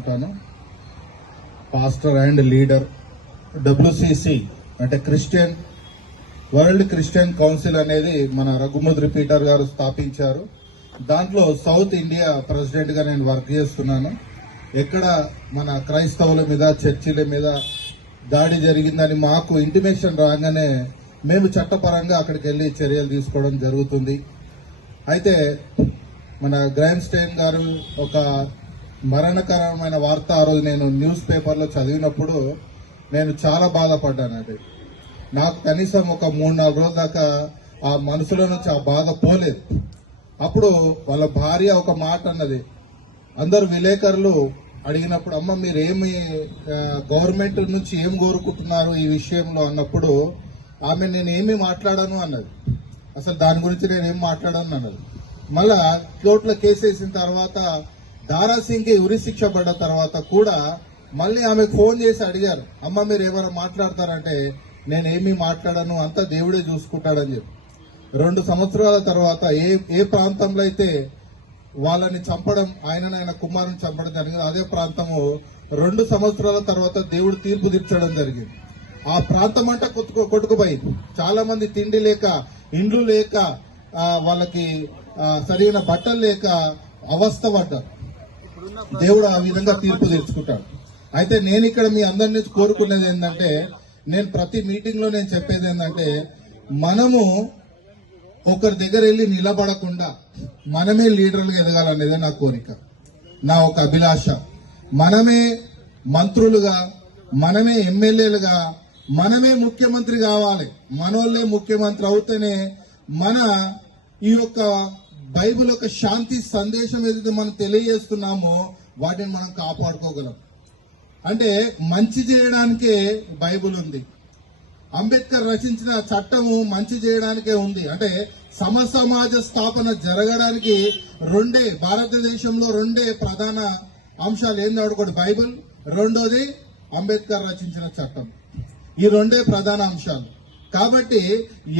ఉంటాను. Pastor and leader, WCC అంటే Christian world Christian council అనేది మన రఘుముద్రి పీటర్ గారు స్థాపించారు. దాంట్లో సౌత్ ఇండియా ప్రెసిడెంట్ గా నేను వర్క్ చేస్తున్నాను. ఎక్కడ మన క్రైస్తవుల మీద, చర్చిల మీద దాడి జరిగిందని మాకు ఇంటిమేషన్ రాగానే మేము చట్టపరంగా అక్కడికి వెళ్లి చర్యలు తీసుకోవడం జరుగుతుంది. అయితే మన గ్రాండ్ స్టైన్ గారు ఒక మరణకరమైన వార్త ఆ రోజు నేను న్యూస్ పేపర్లో చదివినప్పుడు నేను చాలా బాధపడ్డానండి. నాకు కనీసం ఒక 3-4 రోజుల దాకా ఆ మనసులో నుంచి ఆ బాధ పోలేదు. అప్పుడు వాళ్ళ భార్య ఒక మాట అన్నది. అందరు విలేకరులు అడిగినప్పుడు, అమ్మ మీరేమి గవర్నమెంట్ నుంచి ఏం కోరుకుంటున్నారు ఈ విషయంలో అన్నప్పుడు ఆమె నేనేమి మాట్లాడాను అన్నది. అసలు దాని గురించి నేనేం మాట్లాడాను అన్నది. మళ్ళా కోర్టులో కేసు వేసిన తర్వాత దారాసింగ్కి ఉరి శిక్ష పడ్డ తర్వాత కూడా మళ్ళీ ఆమెకు ఫోన్ చేసి అడిగారు, అమ్మ మీరు ఏమైనా మాట్లాడతారంటే నేనేమీ మాట్లాడాను, అంతా దేవుడే చూసుకుంటాడని చెప్పి. 2 సంవత్సరాల తర్వాత ఏ ప్రాంతంలో అయితే వాళ్ళని చంపడం, ఆయన కుమారుని చంపడం జరిగింది, అదే ప్రాంతము 2 సంవత్సరాల తర్వాత దేవుడు తీర్పు తీర్చడం జరిగింది. ఆ ప్రాంతం అంతా కొట్టుకుపోయింది. చాలా మంది తిండి లేక, ఇండ్లు లేక, వాళ్ళకి సరైన బట్టలు లేక అవస్థ పడ్డారు. దేవుడు ఆ విధంగా తీర్పు తీర్చుకుంటాడు. అయితే నేను ఇక్కడ మీ అందరినీ కోరుకునేది ఏంటంటే, నేను ప్రతి మీటింగ్ లో నేను చెప్పేది ఏంటంటే, మనము ఒకరి దగ్గర వెళ్ళి నిలబడకుండా మనమే లీడర్లుగా ఎదగాలనేదే నా కోరిక, నా ఒక అభిలాష. మనమే మంత్రులుగా, మనమే ఎమ్మెల్యేలుగా, మనమే ముఖ్యమంత్రి కావాలి. మనోళ్ళే ముఖ్యమంత్రి అవుతేనే మన ఈ యొక్క బైబిల్ యొక్క శాంతి సందేశం ఏదైతే మనం తెలియజేస్తున్నామో వాటిని మనం కాపాడుకోగలం. అంటే మంచి చేయడానికే బైబిల్ ఉంది. అంబేద్కర్ రచించిన చట్టము మంచి చేయడానికే ఉంది. అంటే సమసమాజ స్థాపన జరగడానికి భారతదేశంలో 2 ప్రధాన అంశాలు ఏంది? ఒకటి బైబిల్, రెండోది అంబేద్కర్ రచించిన చట్టం. ఈ 2 ప్రధాన అంశాలు. కాబట్టి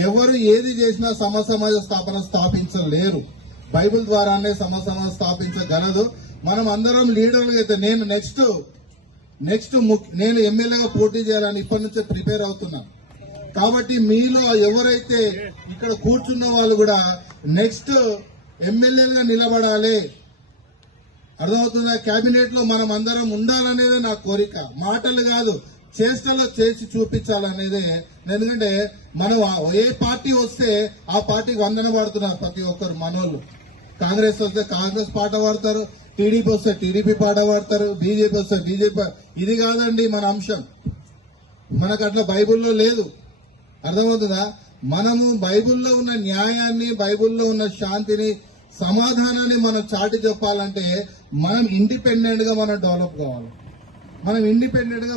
ఎవరు ఏది చేసినా సమసమాజ స్థాపన స్థాపించలేరు. బైబిల్ ద్వారానే సమసమాజ స్థాపించగలదు. మనం అందరం లీడర్లు అయితే, నేను నెక్స్ట్ నేను ఎమ్మెల్యేగా పోటీ చేయాలని ఇప్పటి నుంచే ప్రిపేర్ అవుతున్నాను. కాబట్టి మీలో ఎవరైతే ఇక్కడ కూర్చున్న వాళ్ళు కూడా నెక్స్ట్ ఎమ్మెల్యేలుగా నిలబడాలి. అర్థమవుతుందా? కేబినెట్ లో మనం అందరం ఉండాలనేదే నా కోరిక. మాటలు కాదు, చేష్టలో చేసి చూపించాలనేదే. ఎందుకంటే మనం ఏ పార్టీ వస్తే ఆ పార్టీకి వందన పడుతున్నారు ప్రతి ఒక్కరు మనోళ్ళు. కాంగ్రెస్ వస్తే కాంగ్రెస్ పాట పాడతారు, టీడీపీ వస్తే టీడీపీ పాట పాడతారు, బీజేపీ వస్తే బీజేపీ. ఇది కాదండి మన అంశం. మనకు అట్లా బైబిల్లో లేదు. అర్థమవుతుందా? మనము బైబిల్లో ఉన్న న్యాయాన్ని, బైబిల్లో ఉన్న శాంతిని, సమాధానాన్ని మనం చాటి చెప్పాలంటే మనం ఇండిపెండెంట్ గా మనం డెవలప్ కావాలి. మనం ఇండిపెండెంట్ గా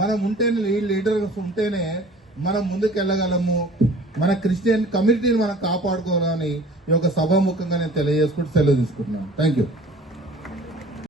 మనం ఉంటేనే, లీడర్స్ ఉంటేనే మనం ముందుకు వెళ్ళగలము. మన క్రిస్టియన్ కమ్యూనిటీని మనం కాపాడుకోవాలని ఈ యొక్క సభాముఖంగా నేను తెలియజేసుకుంటూ సెలవు తీసుకుంటున్నాను. Thank you.